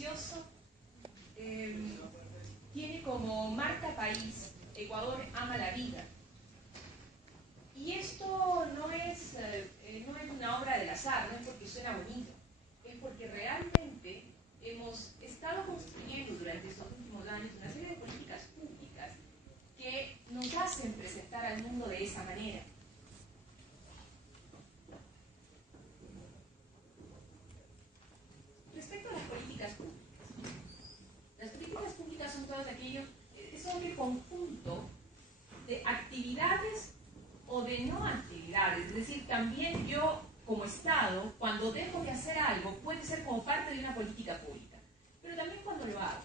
ambicioso, tiene como marca país Ecuador ama la vida. Y esto no es una obra del azar, no es porque suena bonito, es porque realmente hemos estado construyendo durante estos últimos años una serie de políticas públicas que nos hacen presentar al mundo de esa manera. Respecto a las políticas públicas son todos aquellos, son el conjunto de actividades o de no actividades, es decir, también yo como Estado, cuando dejo de hacer algo, puede ser como parte de una política pública, pero también cuando lo hago.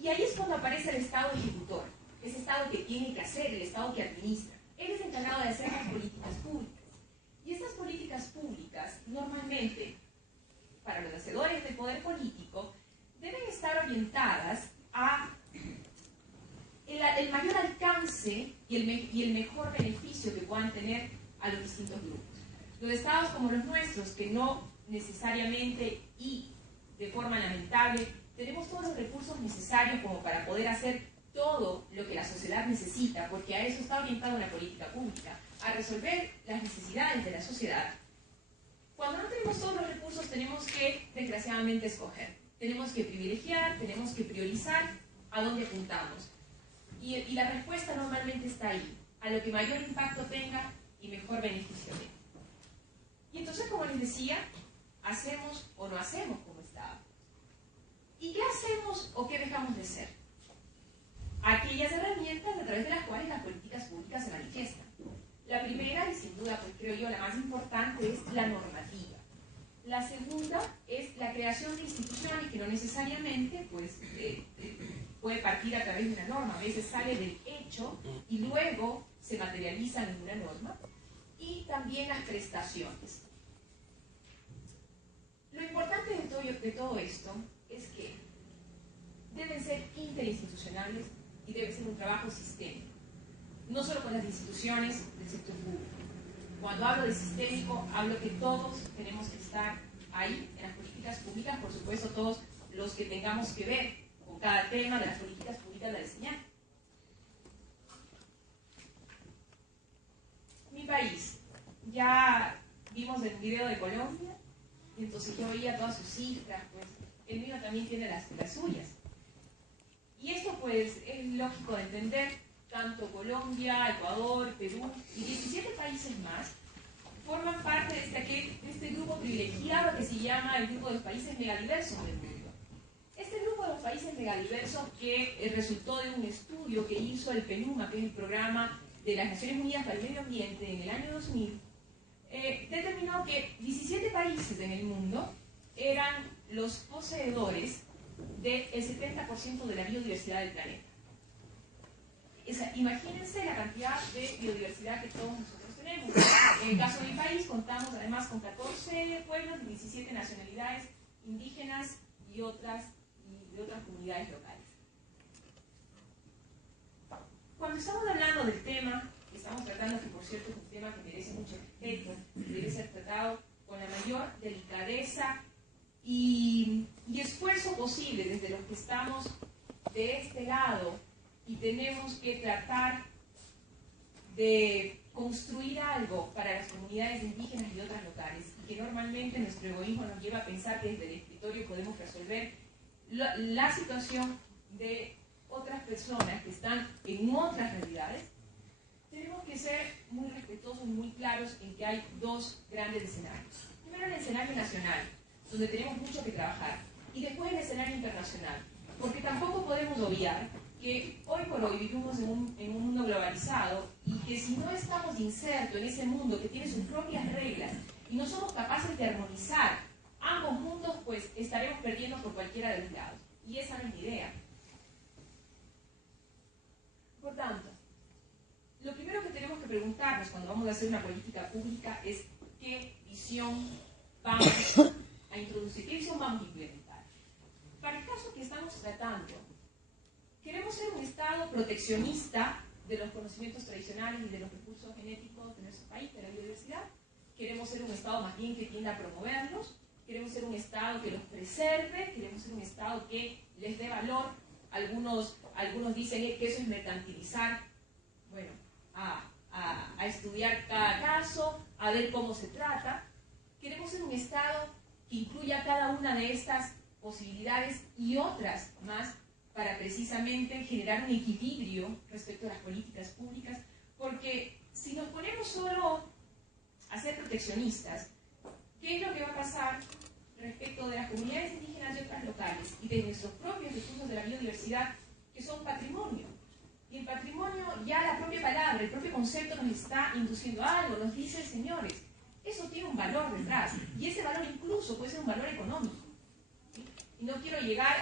Y ahí es cuando aparece el Estado ejecutor, ese Estado que tiene que hacer, el Estado que administra. Él es encargado de hacer las políticas públicas. Y estas políticas públicas, normalmente, para los hacedores del poder político, deben estar orientadas a el mayor alcance y el mejor beneficio que puedan tener a los distintos grupos. Los estados como los nuestros, que no necesariamente y de forma lamentable, tenemos todos los recursos necesarios como para poder hacer todo lo que la sociedad necesita, porque a eso está orientada la política pública, a resolver las necesidades de la sociedad. Cuando no tenemos todos los recursos, tenemos que, desgraciadamente, escoger. Tenemos que privilegiar, tenemos que priorizar a dónde apuntamos. Y la respuesta normalmente está ahí, a lo que mayor impacto tenga y mejor beneficio tenga. Y entonces, como les decía, hacemos o no hacemos como Estado. ¿Y qué hacemos o qué dejamos de hacer? Aquellas herramientas a través de las cuales las políticas públicas se manifiestan. La primera, y sin duda, pues creo yo, la más importante, es la normativa. La segunda es la creación de instituciones que no necesariamente pues, puede partir a través de una norma. A veces sale del hecho y luego se materializa en una norma. Y también las prestaciones. Lo importante de todo esto es que deben ser interinstitucionales y debe ser un trabajo sistémico. No solo con las instituciones del sector público. Cuando hablo de sistémico, hablo que todos tenemos que estar ahí en las políticas públicas, por supuesto todos los que tengamos que ver con cada tema de las políticas públicas de la enseñanza. Mi país, ya vimos el video de Colombia, y entonces yo veía todas sus cifras, pues el mío también tiene las suyas. Y esto pues es lógico de entender, tanto Colombia, Ecuador, Perú y 17 países más forman parte de este grupo privilegiado que se llama el grupo de los países megadiversos del mundo. Este grupo de los países megadiversos que resultó de un estudio que hizo el PNUMA, que es el Programa de las Naciones Unidas para el Medio Ambiente, en el año 2000, determinó que 17 países en el mundo eran los poseedores del 70% de la biodiversidad del planeta. Imagínense la cantidad de biodiversidad que todos nosotros tenemos. En el caso de mi país contamos además con 14 pueblos de 17 nacionalidades indígenas y de otras comunidades locales. Cuando estamos hablando del tema que estamos tratando, que por cierto es un tema que merece mucho respeto, debe ser tratado con la mayor delicadeza y esfuerzo posible desde los que estamos de este lado y tenemos que tratar de construir algo para las comunidades indígenas y otras locales, y que normalmente nuestro egoísmo nos lleva a pensar que desde el escritorio podemos resolver la situación de otras personas que están en otras realidades. Tenemos que ser muy respetuosos, muy claros en que hay dos grandes escenarios. Primero, el escenario nacional, donde tenemos mucho que trabajar, y después el escenario internacional, porque tampoco podemos obviar que hoy por hoy vivimos en un mundo globalizado y que si no estamos insertos en ese mundo que tiene sus propias reglas y no somos capaces de armonizar ambos mundos, pues estaremos perdiendo por cualquiera de los lados. Y esa no es mi idea. Por tanto, lo primero que tenemos que preguntarnos cuando vamos a hacer una política pública es qué visión vamos a introducir, qué visión vamos a implementar. Para el caso que estamos tratando, queremos ser un Estado proteccionista de los conocimientos tradicionales y de los recursos genéticos de nuestro país, de la biodiversidad. Queremos ser un Estado más bien que tienda a promoverlos. Queremos ser un Estado Estado que los preserve, queremos ser un Estado que les dé valor. Algunos dicen que eso es mercantilizar, bueno, a estudiar cada caso, a ver cómo se trata. Queremos ser un Estado que incluya cada una de estas posibilidades y otras más para precisamente generar un equilibrio respecto a las políticas públicas, porque si nos ponemos solo a ser proteccionistas, ¿qué es lo que va a pasar respecto de las comunidades indígenas y otras locales y de nuestros propios recursos de la biodiversidad, que son patrimonio? Y el patrimonio, ya la propia palabra, el propio concepto nos está induciendo a algo, nos dice, señores, eso tiene un valor detrás, y ese valor incluso puede ser un valor económico. ¿Sí? Y no quiero llegar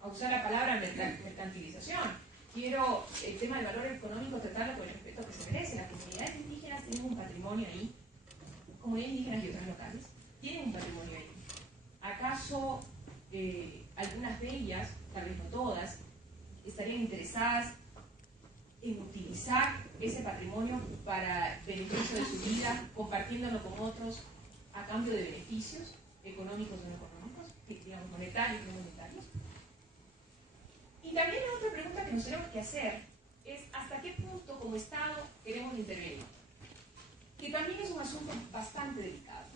a usar la palabra mercantilización. Quiero el tema del valor económico tratarlo con el respeto que se merece. Las comunidades indígenas tienen un patrimonio ahí, comunidades indígenas y otras locales, tienen un patrimonio ahí. ¿Acaso algunas de ellas, tal vez no todas, estarían interesadas en utilizar ese patrimonio para beneficio de su vida, compartiéndolo con otros a cambio de beneficios económicos o no económicos, digamos monetarios y no monetarios? Y también la otra pregunta que nos tenemos que hacer es hasta qué punto como Estado queremos intervenir, que también es un asunto bastante delicado.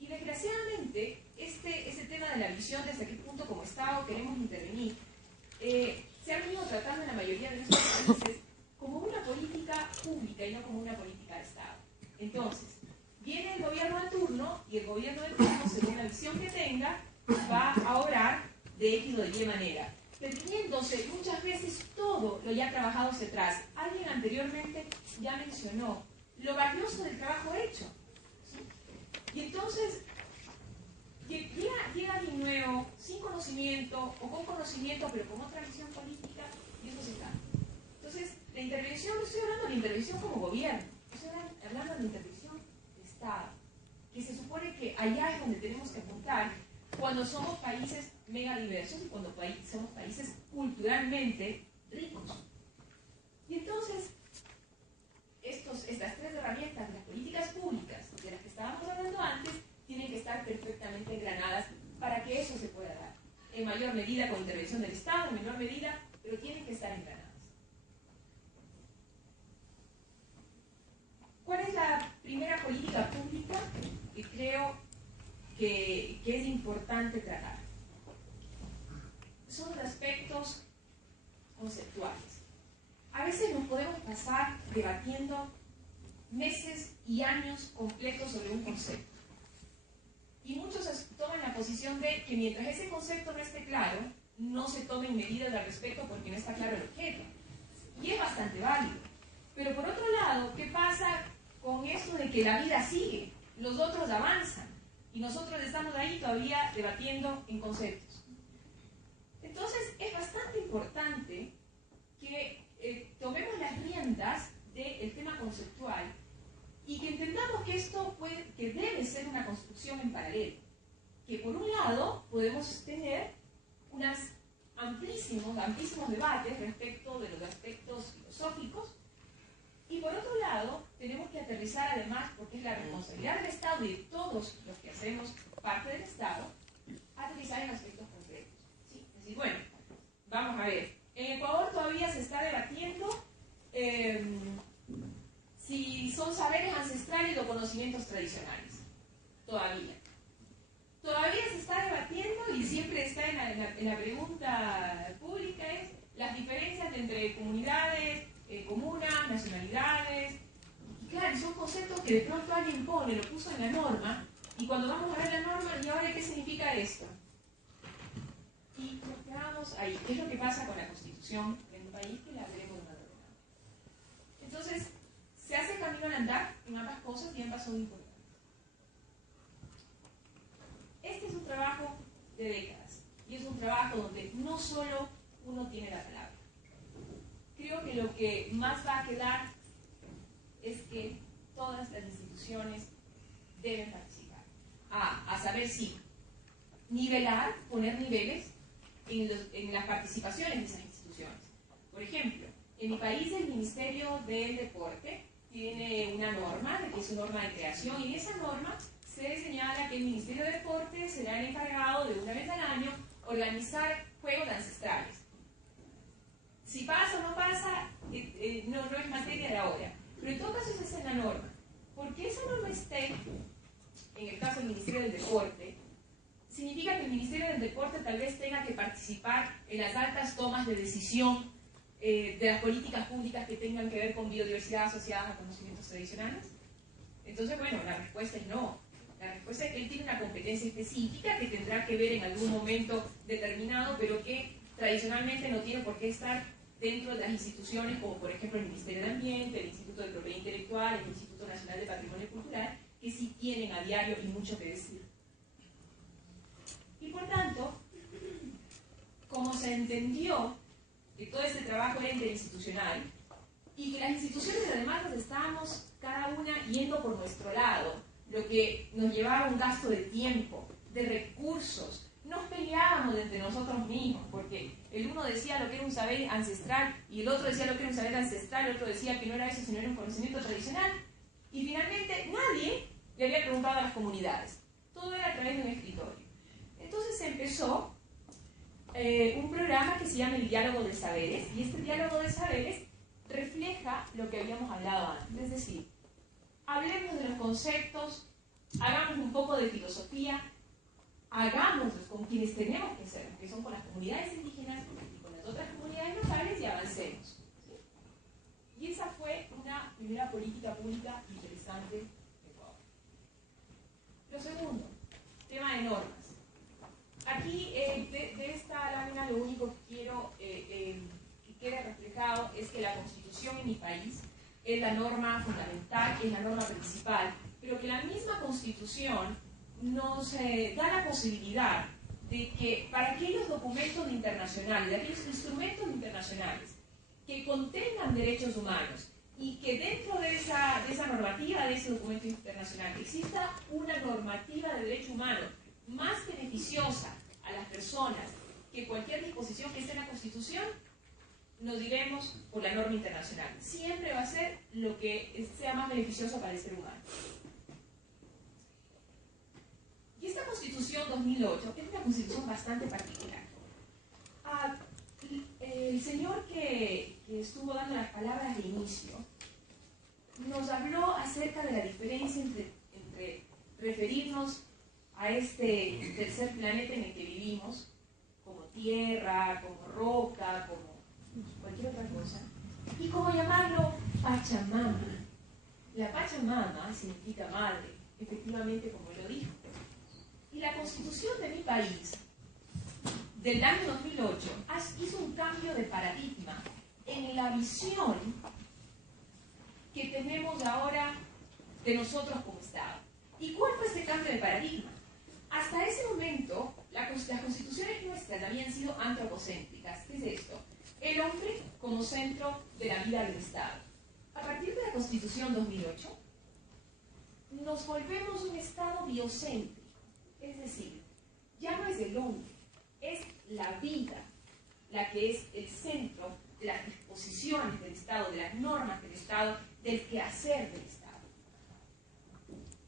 Y desgraciadamente este tema de la visión de hasta qué punto como Estado queremos intervenir se ha venido tratando en la mayoría de nuestros países como una política pública y no como una política de Estado. Entonces, viene el gobierno de turno y el gobierno de turno, según la visión que tenga, va a obrar de X o de Y manera, perdiéndose muchas veces todo lo ya trabajado hacia atrás. Alguien anteriormente ya mencionó lo valioso del trabajo hecho. ¿Sí? Y entonces llega alguien nuevo, sin conocimiento, o con conocimiento, pero con otra visión política, y eso se cae. Entonces, la intervención, no estoy hablando de la intervención como gobierno, estoy hablando de la intervención de Estado, que se supone que allá es donde tenemos que apuntar cuando somos países mega diversos y cuando somos países culturalmente ricos. Y entonces, estas tres herramientas de las políticas públicas de las que estábamos hablando antes tienen que estar perfectamente engranadas para que eso se pueda dar. En mayor medida con intervención del Estado, en menor medida, pero tienen que estar engranadas. ¿Cuál es la primera política pública que creo que es importante tratar? Son los aspectos conceptuales. A veces nos podemos pasar debatiendo meses y años completos sobre un concepto. Y muchos toman la posición de que mientras ese concepto no esté claro, no se tomen medidas al respecto porque no está claro el objeto. Y es bastante válido. Pero por otro lado, ¿qué pasa con esto de que la vida sigue? Los otros avanzan y nosotros estamos ahí todavía debatiendo en conceptos. Entonces es bastante importante que tomemos las riendas del tema conceptual y que entendamos que esto que debe ser una construcción en paralelo. Que por un lado podemos tener unos amplísimos debates respecto de los aspectos filosóficos, y por otro lado tenemos que aterrizar además, porque es la responsabilidad del Estado y de todos los que hacemos parte del Estado, aterrizar en aspectos concretos. ¿Sí? Es decir, bueno, vamos a ver, en Ecuador todavía se está debatiendo si son saberes ancestrales o conocimientos tradicionales. Todavía se está debatiendo y siempre está en la pregunta pública es las diferencias entre comunidades, comunas, nacionalidades. Y claro, son conceptos que de pronto alguien pone, lo puso en la norma, y cuando vamos a ver la norma, ¿y ahora qué significa esto? Y nos quedamos ahí. ¿Qué es lo que pasa con la Constitución en un país que la tenemos una norma? Entonces, se hace camino al andar en ambas cosas y ambas son importantes. Este es un trabajo de décadas y es un trabajo donde no solo uno tiene la palabra. Creo que lo que más va a quedar es que todas las instituciones deben participar. A saber si nivelar, poner niveles en las participaciones de esas instituciones. Por ejemplo, en mi país el Ministerio del Deporte tiene una norma, que es una norma de creación, y en esa norma se señala que el Ministerio de Deportes será el encargado de una vez al año organizar juegos ancestrales. Si pasa o no pasa, no es materia de ahora. Pero en todo caso esa es la norma. Porque esa norma esté, en el caso del Ministerio del Deporte, significa que el Ministerio del Deporte tal vez tenga que participar en las altas tomas de decisión de las políticas públicas que tengan que ver con biodiversidad asociadas a conocimientos tradicionales. Entonces, bueno, la respuesta es no. La respuesta es que él tiene una competencia específica que tendrá que ver en algún momento determinado, pero que tradicionalmente no tiene por qué estar dentro de las instituciones como por ejemplo el Ministerio de Ambiente, el Instituto de Propiedad Intelectual, el Instituto Nacional de Patrimonio Cultural, que sí tienen a diario y mucho que decir. Y por tanto, como se entendió que todo ese trabajo era interinstitucional y que las instituciones además nos estábamos cada una yendo por nuestro lado, lo que nos llevaba a un gasto de tiempo, de recursos, nos peleábamos entre nosotros mismos, porque el uno decía lo que era un saber ancestral y el otro decía lo que era un saber ancestral, el otro decía que no era eso, sino era un conocimiento tradicional, y finalmente nadie le había preguntado a las comunidades, todo era a través de un escritorio. Entonces se empezó un programa que se llama el Diálogo de Saberes, y este Diálogo de Saberes refleja lo que habíamos hablado antes, es decir, hablemos de los conceptos, hagamos un poco de filosofía, hagámoslos con quienes tenemos que hacerlo, que son con las comunidades indígenas y con las otras comunidades locales, y avancemos. ¿Sí? Y esa fue una primera política pública interesante de Ecuador. Lo segundo, tema de normas. Aquí, de esta lámina, lo único que quiero que quede reflejado es que la Constitución en mi país es la norma fundamental, es la norma principal, pero que la misma Constitución nos da la posibilidad de que para aquellos documentos internacionales, de aquellos instrumentos internacionales que contengan derechos humanos y que dentro de esa normativa, de ese documento internacional, exista una normativa de derecho humano más beneficiosa a las personas que cualquier disposición que esté en la Constitución, nos diremos por la norma internacional. Siempre va a ser lo que sea más beneficioso para el ser humano. Y esta Constitución 2008 es una Constitución bastante particular. El señor que estuvo dando las palabras de inicio nos habló acerca de la diferencia entre referirnos a este tercer planeta en el que vivimos, como tierra, como roca, como cualquier otra cosa, y como llamarlo Pachamama. La Pachamama significa madre, efectivamente, como lo dijo. Y la Constitución de mi país, del año 2008, hizo un cambio de paradigma en la visión que tenemos ahora de nosotros como Estado. ¿Y cuál fue ese cambio de paradigma? Hasta ese momento, las constituciones nuestras habían sido antropocéntricas. ¿Qué es esto? El hombre como centro de la vida del Estado. A partir de la Constitución 2008, nos volvemos un Estado biocéntrico. Es decir, ya no es el hombre, es la vida la que es el centro de las disposiciones del Estado, de las normas del Estado, del quehacer del Estado.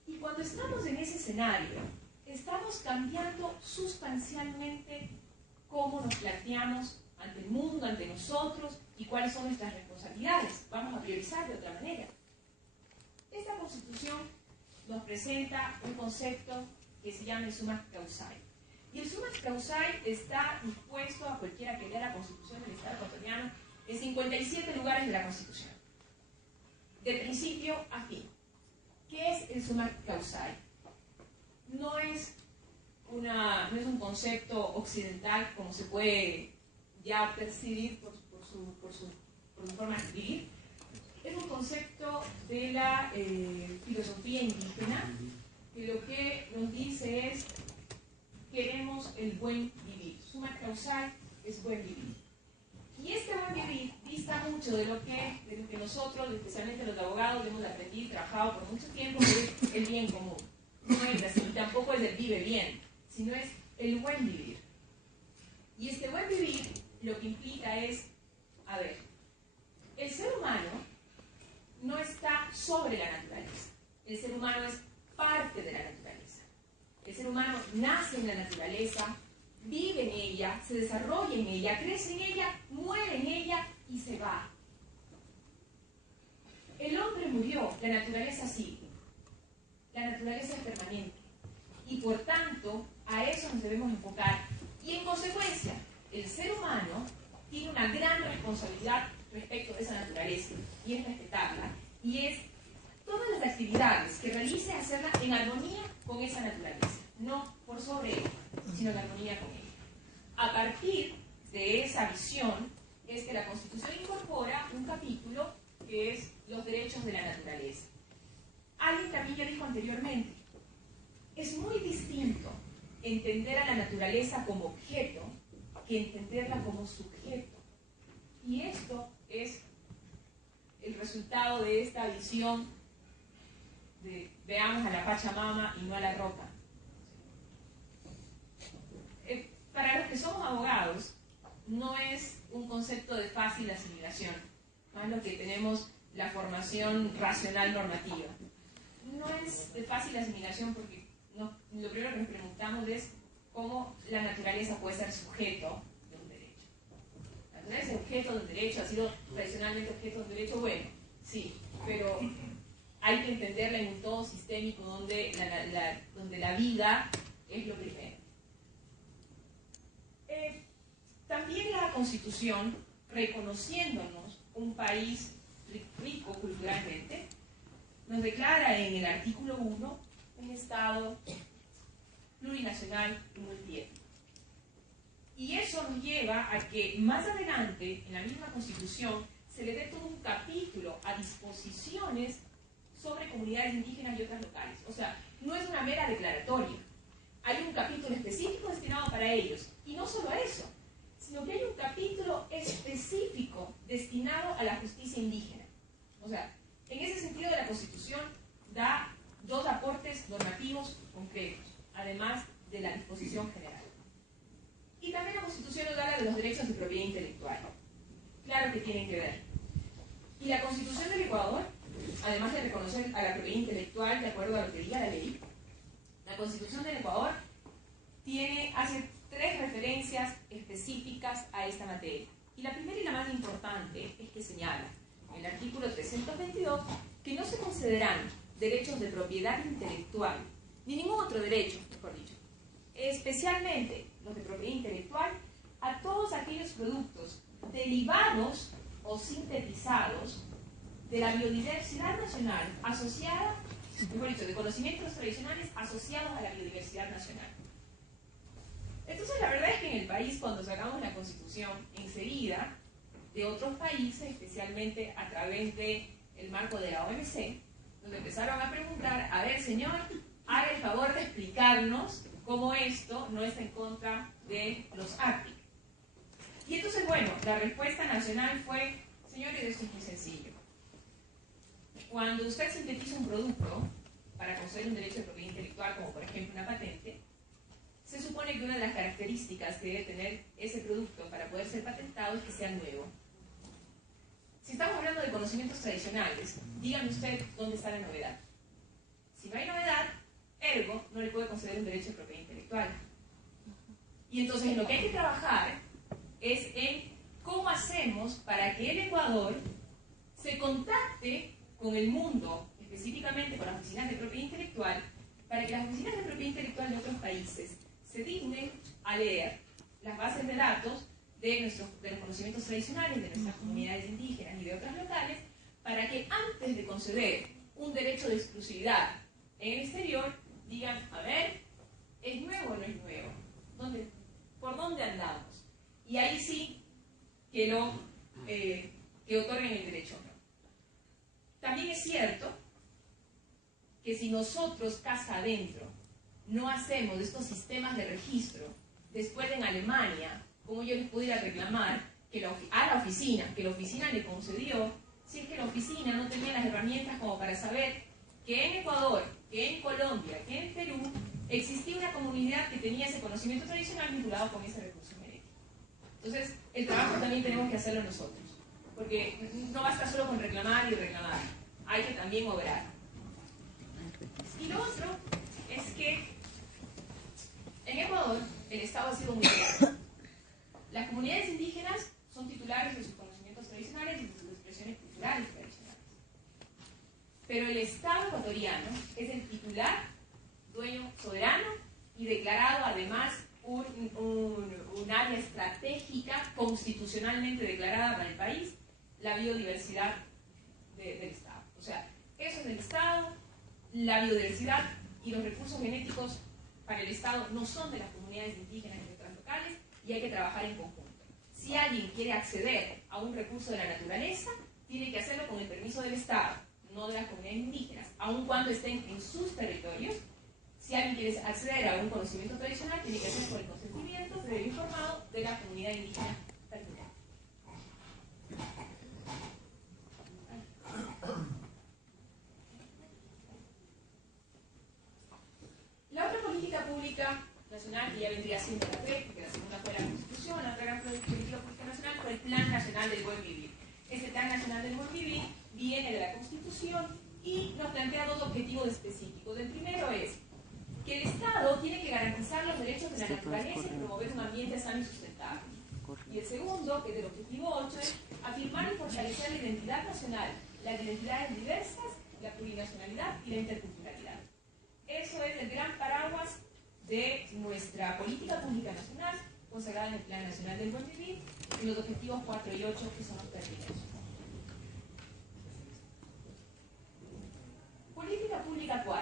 Y cuando estamos en ese escenario, estamos cambiando sustancialmente cómo nos planteamos ante el mundo, ante nosotros, y cuáles son nuestras responsabilidades. Vamos a priorizar de otra manera. Esta Constitución nos presenta un concepto que se llama el summa causae. Y el summa causae está dispuesto a cualquiera que lea la Constitución del Estado ecuatoriano en 57 lugares de la Constitución, de principio a fin. ¿Qué es el summa causae? No es un concepto occidental como se puede ya percibir por su forma de escribir. Es un concepto de la filosofía indígena, que lo que nos dice es: queremos el buen vivir. Summa causae es buen vivir. Y este buen vivir dista mucho de lo que nosotros, especialmente los abogados, hemos aprendido y trabajado por mucho tiempo, que es el bien común. No es así, tampoco es el vive bien, sino es el buen vivir. Y este buen vivir lo que implica es, el ser humano no está sobre la naturaleza. El ser humano es parte de la naturaleza. El ser humano nace en la naturaleza, vive en ella, se desarrolla en ella, crece en ella, muere en ella y se va. El hombre murió, la naturaleza sigue. La naturaleza es permanente. Y por tanto, a eso nos debemos enfocar. Y en consecuencia, el ser humano tiene una gran responsabilidad respecto de esa naturaleza, y es respetarla, y es todas las actividades que realice hacerlas en armonía con esa naturaleza, no por sobre ella, sino en armonía con ella. A partir de esa visión es que la Constitución incorpora un capítulo que es los derechos de la naturaleza. Alguien también ya dijo anteriormente, es muy distinto entender a la naturaleza como objeto que entenderla como sujeto. Y esto es el resultado de esta visión de veamos a la Pachamama y no a la roca. Para los que somos abogados, no es un concepto de fácil asimilación, más lo que tenemos la formación racional normativa. No es de fácil asimilación porque lo primero que nos preguntamos es cómo la naturaleza puede ser sujeto de un derecho. La naturaleza es objeto de un derecho, ha sido tradicionalmente objeto de un derecho, bueno, sí, pero hay que entenderla en un todo sistémico donde la vida es lo primero. También la Constitución, reconociéndonos un país rico culturalmente, nos declara en el artículo 1 un Estado plurinacional y multiétnico. Y eso nos lleva a que más adelante, en la misma Constitución, se le dé todo un capítulo a disposiciones sobre comunidades indígenas y otras locales. O sea, no es una mera declaratoria. Hay un capítulo específico destinado para ellos. Y no solo eso, sino que hay un capítulo específico destinado a la justicia indígena. O sea, en ese sentido la Constitución da dos aportes normativos concretos, además de la disposición general. Y también la Constitución nos habla de los derechos de propiedad intelectual. Claro que tienen que ver. Y la Constitución del Ecuador, además de reconocer a la propiedad intelectual de acuerdo a lo que diga la ley, la Constitución del Ecuador hace 3 referencias específicas a esta materia. Y la primera y la más importante es que señala en el artículo 322 que no se consideran derechos de propiedad intelectual, ni ningún otro derecho, mejor dicho, especialmente los de propiedad intelectual, a todos aquellos productos derivados o sintetizados de la biodiversidad nacional asociada, mejor dicho, de conocimientos tradicionales asociados a la biodiversidad nacional. Entonces, la verdad es que en el país, cuando sacamos la Constitución, enseguida, de otros países, especialmente a través del marco de la OMC, donde empezaron a preguntar, a ver, señor, haga el favor de explicarnos cómo esto no está en contra de los ARTIC. Y entonces, bueno, la respuesta nacional fue, señores, esto es muy sencillo. Cuando usted sintetiza un producto para conceder un derecho de propiedad intelectual, como por ejemplo una patente, se supone que una de las características que debe tener ese producto para poder ser patentado es que sea nuevo. Si estamos hablando de conocimientos tradicionales, dígame usted dónde está la novedad. Si no hay novedad, ergo, no le puede conceder un derecho de propiedad intelectual. Y entonces lo que hay que trabajar es en cómo hacemos para que el Ecuador se contacte con el mundo, específicamente con las oficinas de propiedad intelectual, para que las oficinas de propiedad intelectual de otros países se dignen a leer las bases de datos de los conocimientos tradicionales de nuestras comunidades indígenas y de otras locales, para que antes de conceder un derecho de exclusividad en el exterior, digan, a ver, ¿es nuevo o no es nuevo? ¿Por dónde andamos? Y ahí sí que otorguen el derecho. También es cierto que si nosotros, casa adentro, no hacemos estos sistemas de registro, después en Alemania, como yo les pudiera reclamar a la oficina, que la oficina le concedió, si es que la oficina no tenía las herramientas como para saber que en Ecuador, que en Colombia, que en Perú, existía una comunidad que tenía ese conocimiento tradicional vinculado con ese recurso genético. Entonces, el trabajo también tenemos que hacerlo nosotros, porque no basta solo con reclamar y reclamar, hay que también obrar. Y lo otro es que En Ecuador, el Estado ha sido muy claro. Las comunidades indígenas son titulares de sus conocimientos tradicionales y de sus expresiones culturales tradicionales. Pero el Estado ecuatoriano es el titular, dueño soberano y declarado además un área estratégica constitucionalmente declarada para el país, la biodiversidad del Estado. O sea, eso es del Estado, la biodiversidad y los recursos genéticos para el Estado no son de las comunidades indígenas y otras locales y hay que trabajar en conjunto. Si alguien quiere acceder a un recurso de la naturaleza, tiene que hacerlo con el permiso del Estado, no de las comunidades indígenas, aun cuando estén en sus territorios. Si alguien quiere acceder a un conocimiento tradicional, tiene que hacerlo con el consentimiento previo informado de la comunidad indígena territorial. La otra política pública nacional que ya vendría siendo la PEC, porque la segunda fue la Constitución, la otra gran política pública nacional fue el Plan Nacional del Buen Vivir. Este Plan Nacional del Buen Vivir viene de la Constitución y nos plantea dos objetivos específicos. El primero es que el Estado tiene que garantizar los derechos de la naturaleza y promover un ambiente sano y sustentable. Y el segundo, que es el objetivo 8, es afirmar y fortalecer la identidad nacional, las identidades diversas, la plurinacionalidad y la interculturalidad. Eso es el gran paraguas de nuestra política pública nacional, consagrada en el Plan Nacional del Buen Vivir, y los objetivos 4 y 8, que son los términos. Política pública 4.